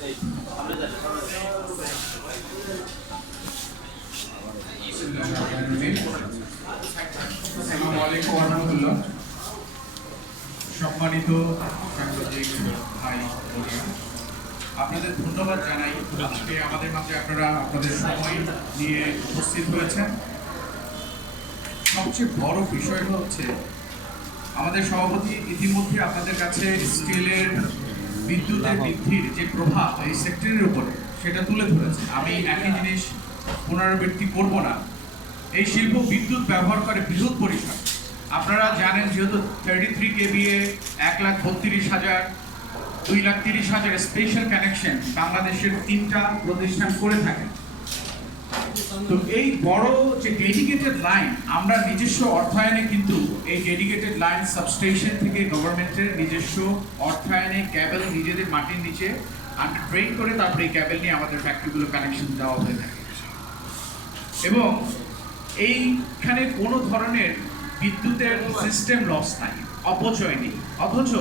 সম্মানিত সাংবাদিক ভাই বোনেরা, আপনাদের ধন্যবাদ জানাই আজকে আমাদের মাঝে আপনারা আপনাদের সময় নিয়ে উপস্থিত হয়েছেন। সবচেয়ে বড় বিষয়টা হচ্ছে আমাদের সভাপতি ইতিমধ্যে আপনাদের কাছে স্টিলের বিদ্যুতের বৃদ্ধির যে প্রভাব এই সেক্টরের উপরে সেটা তুলে ধরেছে। আমি একই জিনিস পুনরাবৃত্তি করব না। এই শিল্প বিদ্যুৎ ব্যবহার করে বৃহৎ পরিসর। আপনারা জানেন যেহেতু 33 KVA 1,32,000, 2,30,000 স্পেশাল কানেকশন বাংলাদেশের 3টা প্রতিষ্ঠান করে থাকে। তো এই বড় যে ডেডিকেটেড লাইন আমরা নিজস্ব অর্থায়নে কিন্তু এই ডেডিকেটেড লাইন সাবস্টেশন থেকে গভর্নমেন্টের নিজস্ব অর্থায়নে ক্যাবেল নিজেদের মাটির নিচে আন্ডার ট্রেন করে তারপরে এই ক্যাবেল নিয়ে আমাদের ফ্যাক্টরিগুলো কানেকশন দেওয়া হয়ে থাকে এবং এইখানে কোনো ধরনের বিদ্যুতের সিস্টেম লস নাই, অপচয় নেই। অথচ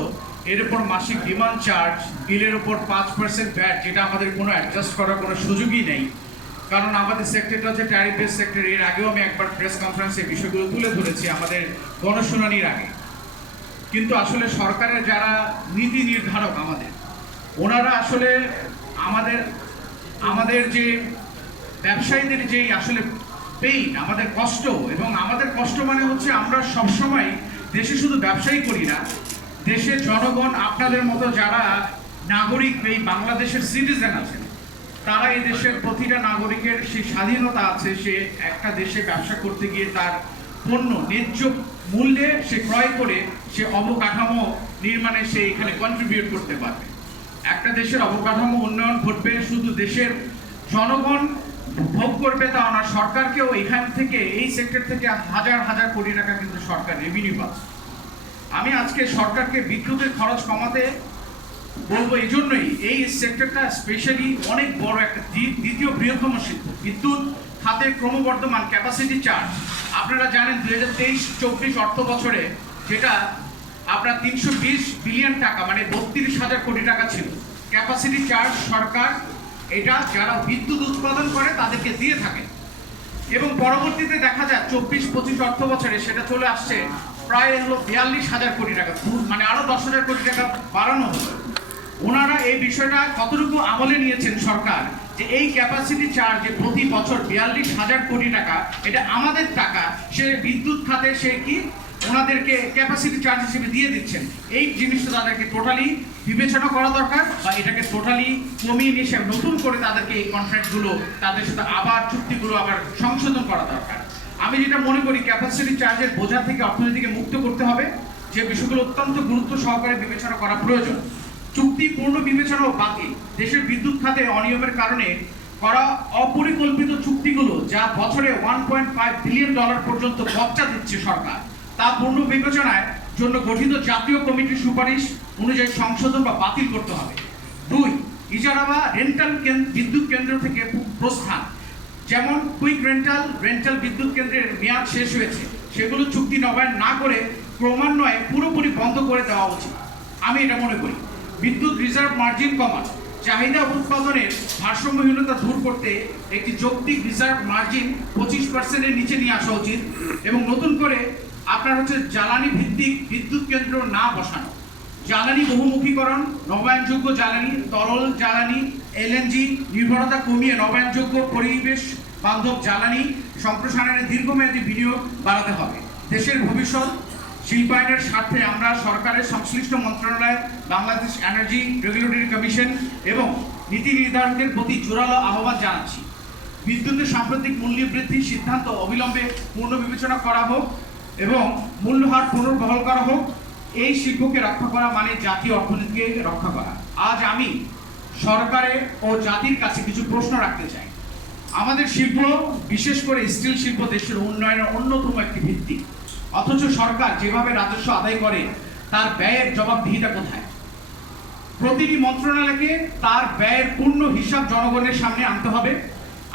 এর উপর মাসিক ডিমান্ড চার্জ, বিলের উপর 5% ভ্যাট, যেটা আমাদের কোনো অ্যাডজাস্ট করার কোনো সুযোগই নেই। কারণ আমাদের সেক্টরটা হচ্ছে ট্যারিফ বেস সেক্টর। এর আগেও আমি একবার প্রেস কনফারেন্সে বিষয়গুলো তুলে ধরেছি আমাদের গণশুনানির আগে। কিন্তু আসলে সরকারের যারা নীতি নির্ধারক ওনারা আসলে আমাদের যে ব্যবসায়ীদের যেই আসলে পেইন, আমাদের কষ্ট, এবং আমাদের কষ্ট মানে হচ্ছে আমরা সবসময় দেশে শুধু ব্যবসায়ী করি না, দেশের জনগণ আপনাদের মতো যারা নাগরিক এই বাংলাদেশের সিটিজেন আছেন, তারা এই দেশের প্রতিটা নাগরিকের সেই স্বাধীনতা আছে, সে একটা দেশে ব্যবসা করতে গিয়ে তার পণ্য ন্যায্য মূল্যে সে ক্রয় করে সে অবকাঠামো নির্মাণে সে এখানে কন্ট্রিবিউট করতে পারবে। একটা দেশের অবকাঠামো উন্নয়ন ঘটবে শুধু দেশের জনগণ ভোগ করবে তা না, সরকারকেও এখান থেকে এই সেক্টর থেকে হাজার হাজার কোটি টাকা কিন্তু সরকার রেভিনিউ পাচ্ছে। আমি আজকে সরকারকে বিদ্যুতের খরচ কমাতে বলবো এই জন্যই, এই সেক্টরটা স্পেশালি অনেক বড় একটা দ্বিতীয় বৃহত্তম শিল্প। বিদ্যুৎ খাতের ক্রমবর্ধমান ক্যাপাসিটি চার্জ আপনারা জানেন 2023-24 অর্থ বছরে যেটা আপনার 320 বিলিয়ন টাকা মানে 32,000 কোটি টাকা ছিল ক্যাপাসিটি চার্জ। সরকার এটা যারা বিদ্যুৎ উৎপাদন করে তাদেরকে দিয়ে থাকে এবং পরবর্তীতে দেখা যায় 24-25 অর্থ বছরে সেটা চলে আসছে প্রায় 42,000 কোটি টাকা, মানে আরো 10,000 কোটি টাকা বাড়ানো হলো। ওনারা এই বিষয়টা কতটুকু আমলে নিয়েছেন সরকার, যে এই ক্যাপাসিটি চার্জ প্রতি বছর 42,000 কোটি টাকা, এটা আমাদের টাকা, সে বিদ্যুৎ খাতে সে কি ওনাদেরকে ক্যাপাসিটি চার্জ হিসেবে দিয়ে দিচ্ছেন। এই জিনিসটা তাদেরকে টোটালি বিবেচনা করা দরকার, বা এটাকে টোটালি কমিয়ে নিয়ে নতুন করে তাদেরকে এই কন্ট্রাক্টগুলো তাদের সাথে আবার চুক্তিগুলো আবার সংশোধন করা দরকার। আমি যেটা মনে করি ক্যাপাসিটি চার্জের বোঝা থেকে অর্থনীতিকে মুক্ত করতে হবে, যে বিষয়গুলো অত্যন্ত গুরুত্ব সহকারে বিবেচনা করা প্রয়োজন। চুক্তি পূর্ণ বিবেচনাও বাকি। দেশের বিদ্যুৎ খাতে অনিয়মের কারণে করা অপরিকল্পিত চুক্তিগুলো যা বছরে $1.5 বিলিয়ন পর্যন্ত খরচা দিচ্ছে সরকার, তা পূর্ণ বিবেচনায় জন্য গঠিত জাতীয় কমিটির সুপারিশ অনুযায়ী সংশোধন বা বাতিল করতে হবে। 2, ইজারা বা রেন্টাল বিদ্যুৎ কেন্দ্র থেকে প্রস্থান, যেমন কুইক রেন্টাল বিদ্যুৎ কেন্দ্রের মেয়াদ শেষ হয়েছে, সেগুলো চুক্তি নবায়ন না করে ক্রমান্বয়ে পুরোপুরি বন্ধ করে দেওয়া উচিত। আমি এটা মনে করি। বিদ্যুৎ রিজার্ভ মার্জিন কমান, চাহিদা উৎপাদনের ভারসাম্যহীনতা দূর করতে একটি যৌক্তিক রিজার্ভ মার্জিন 25%-এর নিচে নিয়ে আসা উচিত এবং নতুন করে আপনার হচ্ছে জ্বালানি ভিত্তিক বিদ্যুৎ কেন্দ্র না বসানো, জ্বালানি বহুমুখীকরণ, নবায়নযোগ্য জ্বালানি, তরল জ্বালানি, এলএনজি নির্ভরতা কমিয়ে নবায়নযোগ্য পরিবেশ বান্ধব জ্বালানি সম্প্রসারণের দীর্ঘমেয়াদী বিনিয়োগ বাড়াতে হবে। দেশের ভবিষ্যৎ শিল্পায়নের স্বার্থে আমরা সরকারের সংশ্লিষ্ট মন্ত্রণালয়, বাংলাদেশ এনার্জি রেগুলেটরি কমিশন এবং নীতি নির্ধারকদের প্রতি জোরালো আহ্বান জানাচ্ছি। বিদ্যুতের সাম্প্রতিক মূল্য বৃদ্ধির সিদ্ধান্ত অবিলম্বে পূর্ণ বিবেচনা করা হোক এবং মূল্যহার পুনর্বহাল করা হোক। এই শিল্পকে রক্ষা করা মানে জাতীয় অর্থনীতিকে রক্ষা করা। আজ আমি সরকারে ও জাতির কাছে কিছু প্রশ্ন রাখতে চাই। আমাদের শিল্প, বিশেষ করে স্টিল শিল্প দেশের উন্নয়নের অন্যতম একটি ভিত্তি, অথচ সরকার যেভাবে রাজস্ব আদায় করে তার ব্যয়ের জবাবদিহিতা কোথায়? প্রতিটি মন্ত্রণালয়কে তার ব্যয়ের পূর্ণ হিসাব জনগণের সামনে আনতে হবে।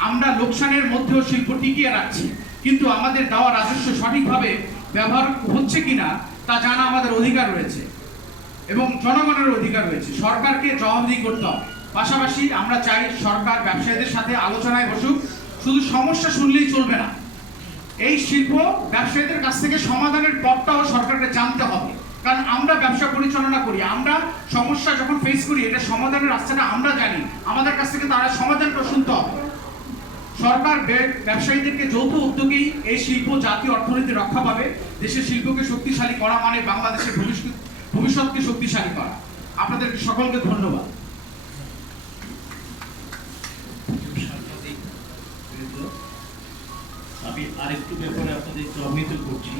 আমরা লোকসানের মধ্যেও শিল্প টিকিয়ে রাখছি, কিন্তু আমাদের দেওয়া রাজস্ব সঠিকভাবে ব্যবহার হচ্ছে কিনা তা জানা আমাদের অধিকার রয়েছে এবং জনগণের অধিকার রয়েছে। সরকারকে জবাবদিহি করতে হবে। পাশাপাশি আমরা চাই সরকার ব্যবসায়ীদের সাথে আলোচনায় বসুক। শুধু সমস্যা শুনলেই চলবে না, এই শিল্প ব্যবসায়ীদের কাছ থেকে সমাধানের পথটাও সরকারকে জানতে হবে। কারণ আমরা ব্যবসা পরিচালনা করি, আমরা সমস্যা যখন ফেস করি এটা সমাধানের রাস্তাটা আমরা জানি, আমাদের কাছ থেকে তারা সমাধানটা শুনতে হবে। সরকার ব্যবসায়ীদেরকে যৌথ উদ্যোগেই এই শিল্প জাতীয় অর্থনীতি রক্ষা পাবে। দেশের শিল্পকে শক্তিশালী করা মানে বাংলাদেশের ভবিষ্যৎকে শক্তিশালী করা। আপনাদের সকলকে ধন্যবাদ। আমি আরেকটু ব্যাপারে আপনাদের অবহিত করছি।